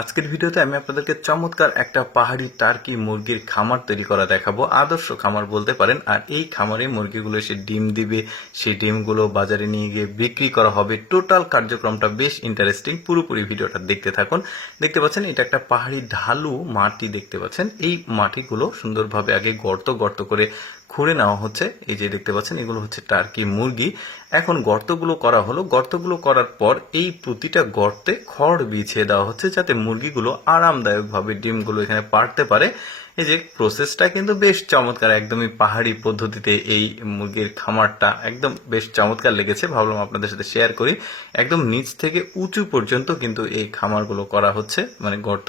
আজকের ভিডিওতে আমি আপনাদেরকে চমৎকার একটা পাহাড়ি টার্কি মুরগির খামার তৈরি করা দেখাবো। আদর্শ খামার বলতে পারেন। আর এই খামারে মুরগিগুলো এসে ডিম দিবে, সেই ডিমগুলো বাজারে নিয়ে গিয়ে বিক্রি করা হবে। টোটাল কার্যক্রমটা বেশ ইন্টারেস্টিং। পুরোপুরি ভিডিওটা দেখতে থাকুন। দেখতে পাচ্ছেন এটা একটা পাহাড়ি ঢালু মাটি দেখতে পাচ্ছেন। এই মাটিগুলো সুন্দরভাবে আগে গর্ত গর্ত করে খুঁড়ে নেওয়া হচ্ছে। এই যে দেখতে পাচ্ছেন এগুলো হচ্ছে টার্কি মুরগি। এখন গর্তগুলো করা হলো। গর্তগুলো করার পর এই প্রতিটা গর্তে খড় বিছিয়ে দেওয়া হচ্ছে যাতে মুরগিগুলো আরামদায়কভাবে ডিমগুলো এখানে পাড়তে পারে। এই যে প্রসেসটা কিন্তু বেশ চমৎকার, একদমই পাহাড়ি পদ্ধতিতে এই মুরগির খামারটা একদম বেশ চমৎকার লেগেছে। ভাবলাম আপনাদের সাথে শেয়ার করি। একদম নিচ থেকে উঁচু পর্যন্ত কিন্তু এই খামারগুলো করা হচ্ছে, মানে গর্ত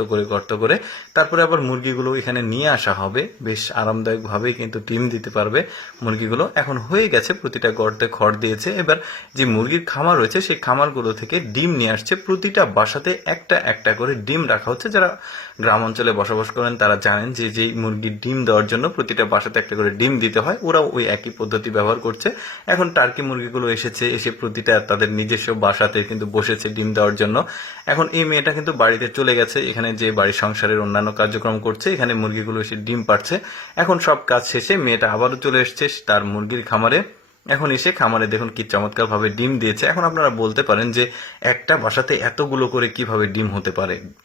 করে তারপরে আবার মুরগিগুলো এখানে নিয়ে আসা হবে। বেশ আরামদায়কভাবেই কিন্তু ডিম দিতে পারবে মুরগিগুলো। এখন হয়ে গেছে, প্রতিটা গর্তে খড় দিয়েছে। এবার যে মুরগির খামার রয়েছে সেই খামারগুলো থেকে ডিম নিয়ে আসছে। প্রতিটা বাসাতে একটা একটা করে ডিম রাখা হচ্ছে। যারা গ্রাম অঞ্চলে বসবাস করেন তারা জানেন যে যেই মুরগির ডিম দেওয়ার জন্য প্রতিটা বাসাতে একটা করে ডিম দিতে হয়, ওরাও ওই একই পদ্ধতি ব্যবহার করছে। এখন টার্কি মুরগিগুলো এসে প্রতিটা তাদের নিজস্ব বাসাতে কিন্তু বসেছে ডিম দেওয়ার জন্য। এখন এই মেয়েটা কিন্তু বাড়িতে চলে গেছে, এখানে যে বাড়ির সংসারের অন্যান্য কার্যক্রম করছে, এখানে মুরগিগুলো এসে ডিম পাড়ছে। এখন সব কাজ শেষে মেয়েটা আবারও চলে এসছে তার মুরগির খামারে। এখন এসে খামারে দেখুন কি চমৎকার ভাবে ডিম দিয়েছে। এখন আপনারা বলতে পারেন যে একটা বাসাতে এতগুলো করে কিভাবে ডিম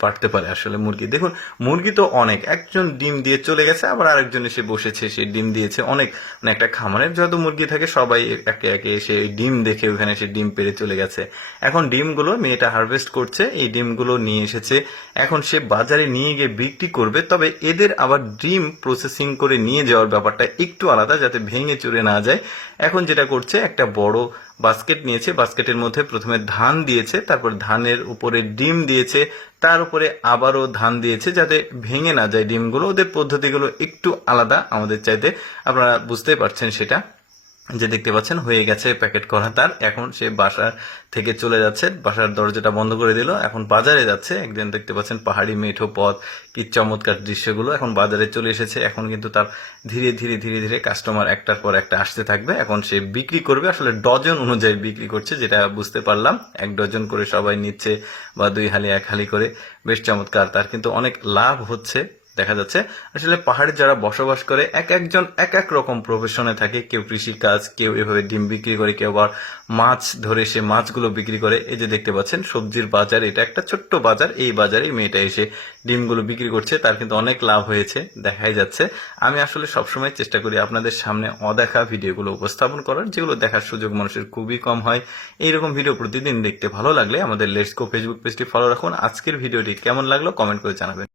পারতে পারে আসলে মুরগি। দেখুন মুরগি তো অনেক, একজন ডিম দিয়ে চলে গেছে, আবার আরেকজন এসে বসেছে, সে ডিম দিয়েছে অনেক। মানে একটা খামারের যত মুরগি থাকে সবাই একে একে এসে ডিম দেখে ওখানে এসে ডিম পেড়ে চলে গেছে। এখন ডিমগুলো মেয়েটা হারভেস্ট করছে, এই ডিমগুলো নিয়ে এসেছে। এখন সে বাজারে নিয়ে গিয়ে বিক্রি করবে। তবে এদের আবার ডিম প্রসেসিং করে নিয়ে যাওয়ার ব্যাপারটা একটু আলাদা, যাতে ভেঙে চুরে না যায়। এখন যেটা করছে, একটা বড় বাস্কেট নিয়েছে, বাস্কেটের মধ্যে প্রথমে ধান দিয়েছে, তারপর ধানের উপরে ডিম দিয়েছে, তার উপরে আবারও ধান দিয়েছে যাতে ভেঙে না যায় ডিমগুলো। ওদের পদ্ধতিগুলো একটু আলাদা আমাদের চাইতে, আপনারা বুঝতেই পারছেন সেটা। যে দেখতে পাচ্ছেন হয়ে গেছে প্যাকেট করা তার। এখন সে বাসা থেকে চলে যাচ্ছে, বাসার দরজাটা বন্ধ করে দিল। এখন বাজারে যাচ্ছে। একদিন দেখতে পাচ্ছেন পাহাড়ি মেঠো পথ, কি চমৎকার দৃশ্যগুলো। এখন বাজারে চলে এসেছে। এখন কিন্তু তার ধীরে ধীরে কাস্টমার একটার পর একটা আসতে থাকবে। এখন সে বিক্রি করবে, আসলে ডজন অনুযায়ী বিক্রি করছে যেটা বুঝতে পারলাম। 1 ডজন করে সবাই নিচ্ছে, বা 2 হালি 1 হালি করে। বেশ চমৎকার, তার কিন্তু অনেক লাভ হচ্ছে দেখা যাচ্ছে। আসলে পাহাড়ে যারা বসবাস করে একজন এক এক রকম প্রফেশনে থাকে। কেউ কৃষির কাজ, কেউ এভাবে ডিম বিক্রি করে, কেউ আবার মাছ ধরে সে মাছগুলো বিক্রি করে। এই যে দেখতে পাচ্ছেন সবজির বাজার, এটা একটা ছোট্ট বাজার। এই বাজারে মেয়েটা এসে ডিমগুলো বিক্রি করছে, তার কিন্তু অনেক লাভ হয়েছে দেখাই যাচ্ছে। আমি আসলে সবসময় চেষ্টা করি আপনাদের সামনে অদেখা ভিডিওগুলো উপস্থাপন করার, যেগুলো দেখার সুযোগ মানুষের খুবই কম হয়। এইরকম ভিডিও প্রতিদিন দেখতে ভালো লাগলে আমাদের লেটস গো ফেসবুক পেজটি ফলো রাখুন। আজকের ভিডিওটি কেমন লাগলো কমেন্ট করে জানাবেন।